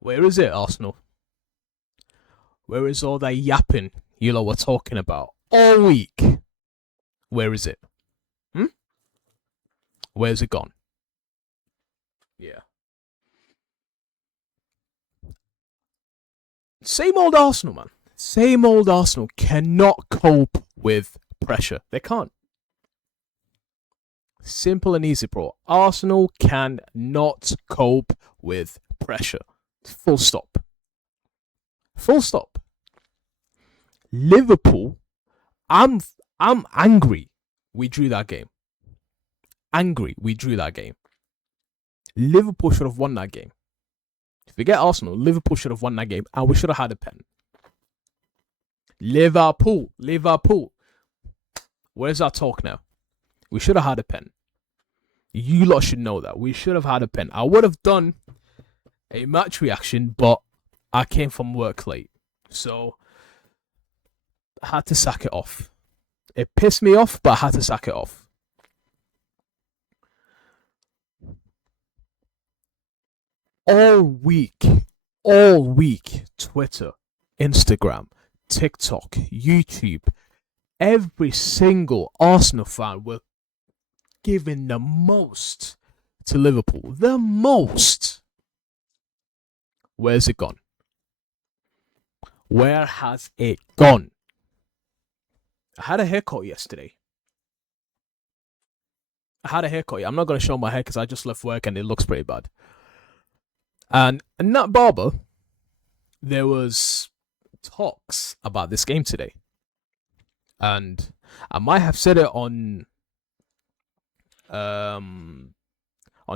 Where is it, Arsenal? Where is all that yapping you lot were talking about all week? Where is it? Hmm? Where's it gone? Yeah. Same old Arsenal, man. Same old Arsenal cannot cope with pressure. They can't. Simple and easy, bro. Arsenal cannot cope with pressure. Full stop. Full stop. Liverpool, I'm I'm angry we drew that game. Angry we drew that game. Liverpool should have won that game. Forget Arsenal. Liverpool should have won that game, and we should have had a pen. Liverpool. Where's our talk now? We should have had a pen. You lot should know that. We should have had a pen. I would have done a match reaction, but I came from work late. So I had to sack it off. It pissed me off, but I had to sack it off. All week, Twitter, Instagram, TikTok, YouTube, every single Arsenal fan were giving the most to Liverpool. The most. Where's it gone? Where has it gone? I had a haircut yesterday. I'm not going to show my hair because I just left work and it looks pretty bad. And in that barber, there was talks about this game today. And I might have said it on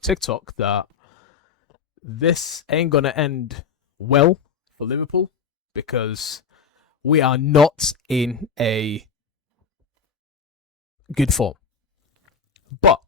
TikTok that this ain't gonna end well for Liverpool because we are not in a good form. But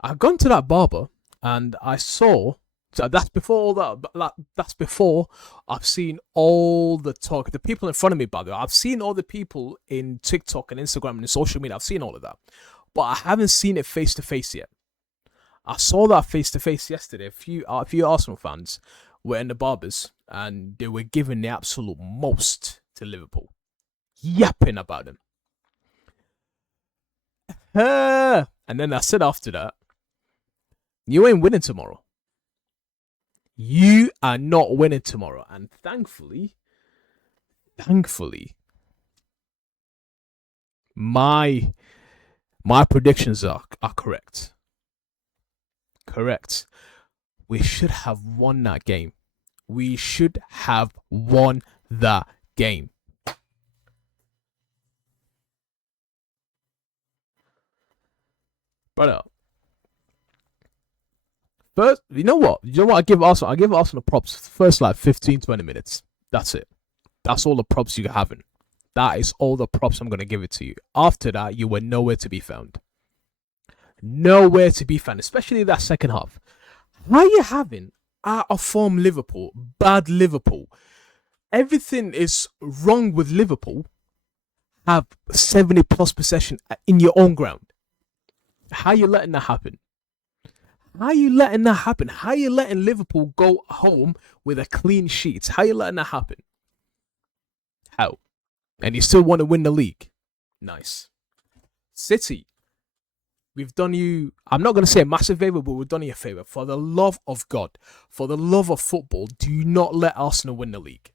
I've gone to that barber and I saw. So that's before all that. That's before I've seen all the talk. The people in front of me, by the way, I've seen all the people in TikTok and Instagram and social media. I've seen all of that, but I haven't seen it face to face yet. I saw that face to face yesterday. A few Arsenal fans were in the barbers and they were giving the absolute most to Liverpool, yapping about them. And then I said after that, you ain't winning tomorrow. You are not winning tomorrow. And thankfully, my predictions are correct. Correct. We should have won that game. We should have won that game. Brother. First, you know what? I give Arsenal props first like 15, 20 minutes. That's it. That's all the props you're having. That is all the props I'm going to give it to you. After that, you were nowhere to be found. Nowhere to be found, especially that second half. How are you having out of form Liverpool, bad Liverpool? Everything is wrong with Liverpool. Have 70 plus possession in your own ground. How are you letting that happen? How are you letting that happen? How are you letting Liverpool go home with a clean sheet? How are you letting that happen? How? And you still want to win the league? Nice. City, we've done you, I'm not going to say a massive favour, but we've done you a favour. For the love of God, for the love of football, do not let Arsenal win the league.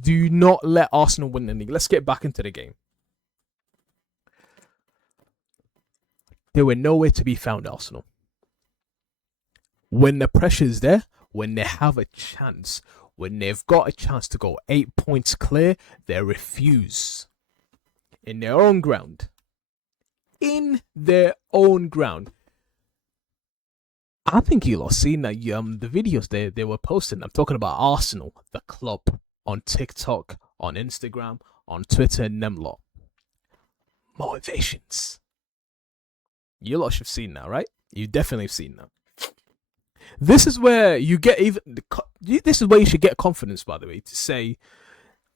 Do not let Arsenal win the league. Let's get back into the game. They were nowhere to be found, Arsenal. When the pressure is there, when they have a chance, when they've got a chance to go 8 points clear, they refuse. In their own ground. In their own ground. I think you lot seen that the videos they were posting. I'm talking about Arsenal, the club, on TikTok, on Instagram, on Twitter, and them lot. Motivations. You lot should have seen that, right? You definitely have seen that. This is where you get this is where you should get confidence, by the way, to say,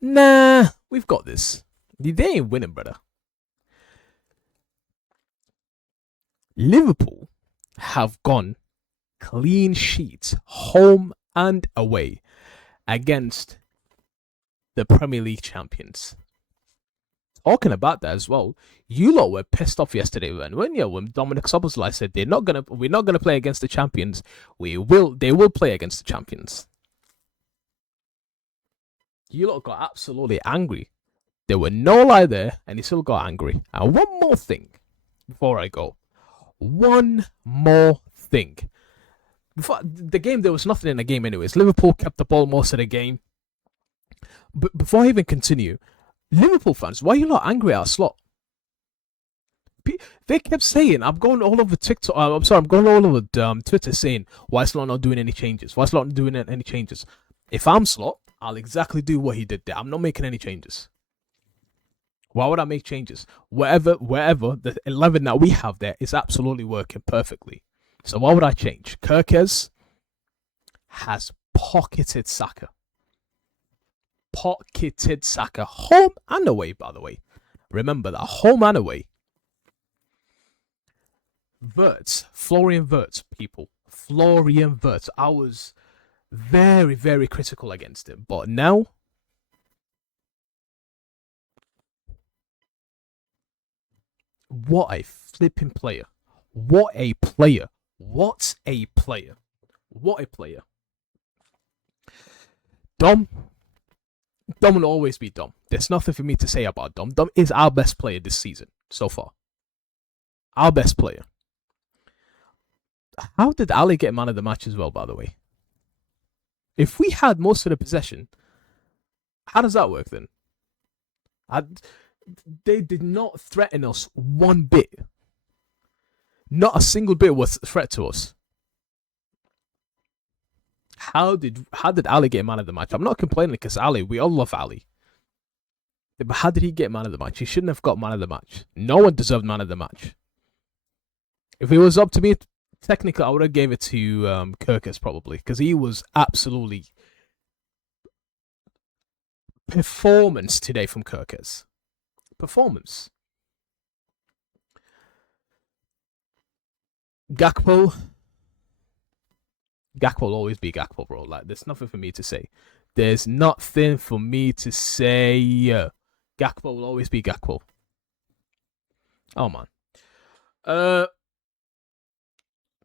nah, we've got this. They ain't winning, brother. Liverpool have gone clean sheets, home and away, against the Premier League champions. Talking about that as well, you lot were pissed off yesterday, weren't you? When Dominic Szoboszlai said we're not gonna play against the champions. They will play against the champions. You lot got absolutely angry. There were no lie there, and he still got angry. And one more thing before I go. One more thing. Before the game, there was nothing in the game anyways. Liverpool kept the ball most of the game. But before I even continue, Liverpool fans, why are you not angry at Slot? They kept saying, I'm going all over TikTok. I'm going all over Twitter saying, why is Slot not doing any changes? Why is Slot not doing any changes? If I'm Slot, I'll exactly do what he did there. I'm not making any changes. Why would I make changes? Wherever the 11 that we have there is absolutely working perfectly. So why would I change? Kirkes has pocketed Saka. Pocketed Saka. Home and away, by the way. Remember that. Home and away. Wirtz. Florian Wirtz, people. Florian Wirtz. I was very, very critical against him. But now, what a flipping player. What a player. What a player. What a player. Dom will always be Dom. There's nothing for me to say about Dom. Dom is our best player this season so far. Our best player. How did Ali get man of the match as well, by the way? If we had most of the possession, how does that work then? They did not threaten us one bit. Not a single bit was a threat to us. How did Ali get man of the match? I'm not complaining because Ali, we all love Ali. But how did he get man of the match? He shouldn't have got man of the match. No one deserved man of the match. If it was up to me, technically I would have gave it to Kirkes probably because he was absolutely performance today from Kirkes. Performance. Gakpo will always be Gakpo, bro. Like, there's nothing for me to say. There's nothing for me to say. Gakpo will always be Gakpo. Oh, man.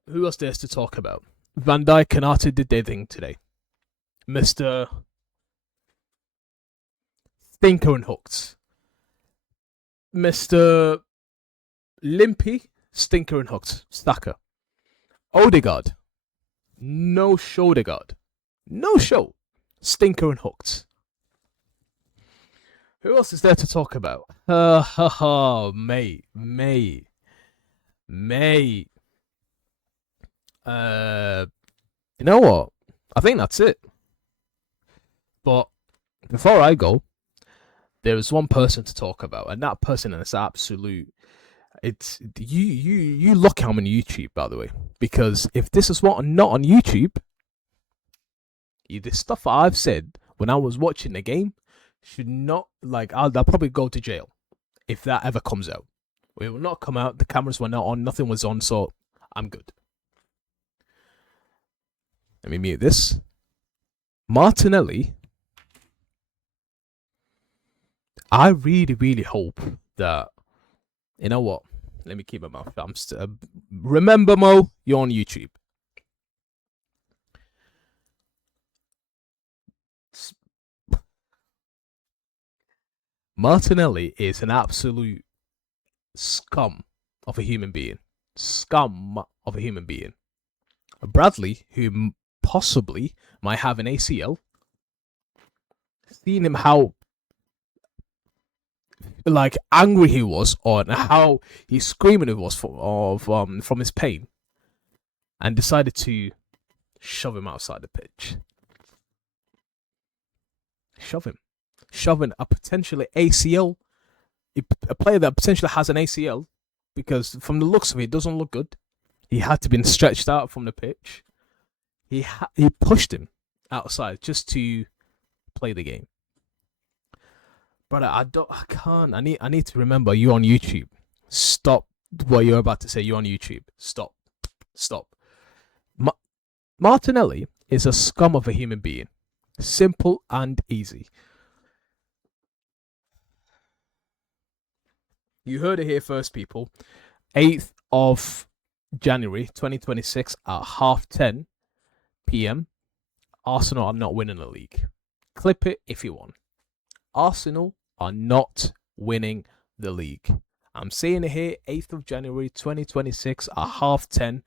Who else there's to talk about? Van Dijk and Arthur did their thing today. Mr. Stinker and Hooked. Mr. Limpy, Stinker and Hooked. Stacker. Odegaard. No show, Odegaard. No show. Stinker and Hooked. Who else is there to talk about? May. You know what? I think that's it. But before I go, there is one person to talk about, and that person is absolute. It's you look how I'm on YouTube, by the way, because if this is what I'm not on YouTube, the stuff I've said when I was watching the game should not, like, I'll probably go to jail if that ever comes out. It will not come out. The cameras were not on. Nothing was on, so I'm good. Let me mute this. Martinelli. I really, really hope that, you know what? Let me keep my mouth. Remember, Mo, you're on YouTube. Martinelli is an absolute scum of a human being. Scum of a human being. Bradley, who possibly might have an ACL, seeing him how like angry he was on how he's screaming it was from his pain, and decided to shove him outside the pitch. Shoving a potentially ACL, a player that potentially has an ACL, because from the looks of it doesn't look good. He had to be stretched out from the pitch. He pushed him outside just to play the game. But I can't. I need to remember you're on YouTube. Stop what you're about to say. You're on YouTube. Stop. Stop. Ma- Martinelli is a scum of a human being. Simple and easy. You heard it here first, people. 8th of January 2026 at 10:30 p.m. Arsenal are not winning the league. Clip it if you want. Arsenal are not winning the league. I'm saying it here, 8th of January 2026 at 10:30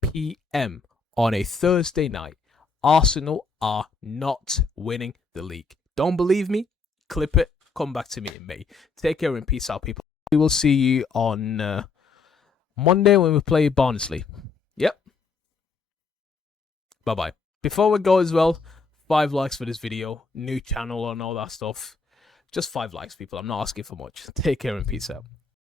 p.m. on a Thursday night. Arsenal are not winning the league. Don't believe me? Clip it. Come back to me in May. Take care and peace out, people. We will see you on Monday when we play Barnsley. Yep. Bye-bye. Before we go as well, 5 likes for this video. New channel and all that stuff. Just 5 likes, people. I'm not asking for much. Take care and peace out.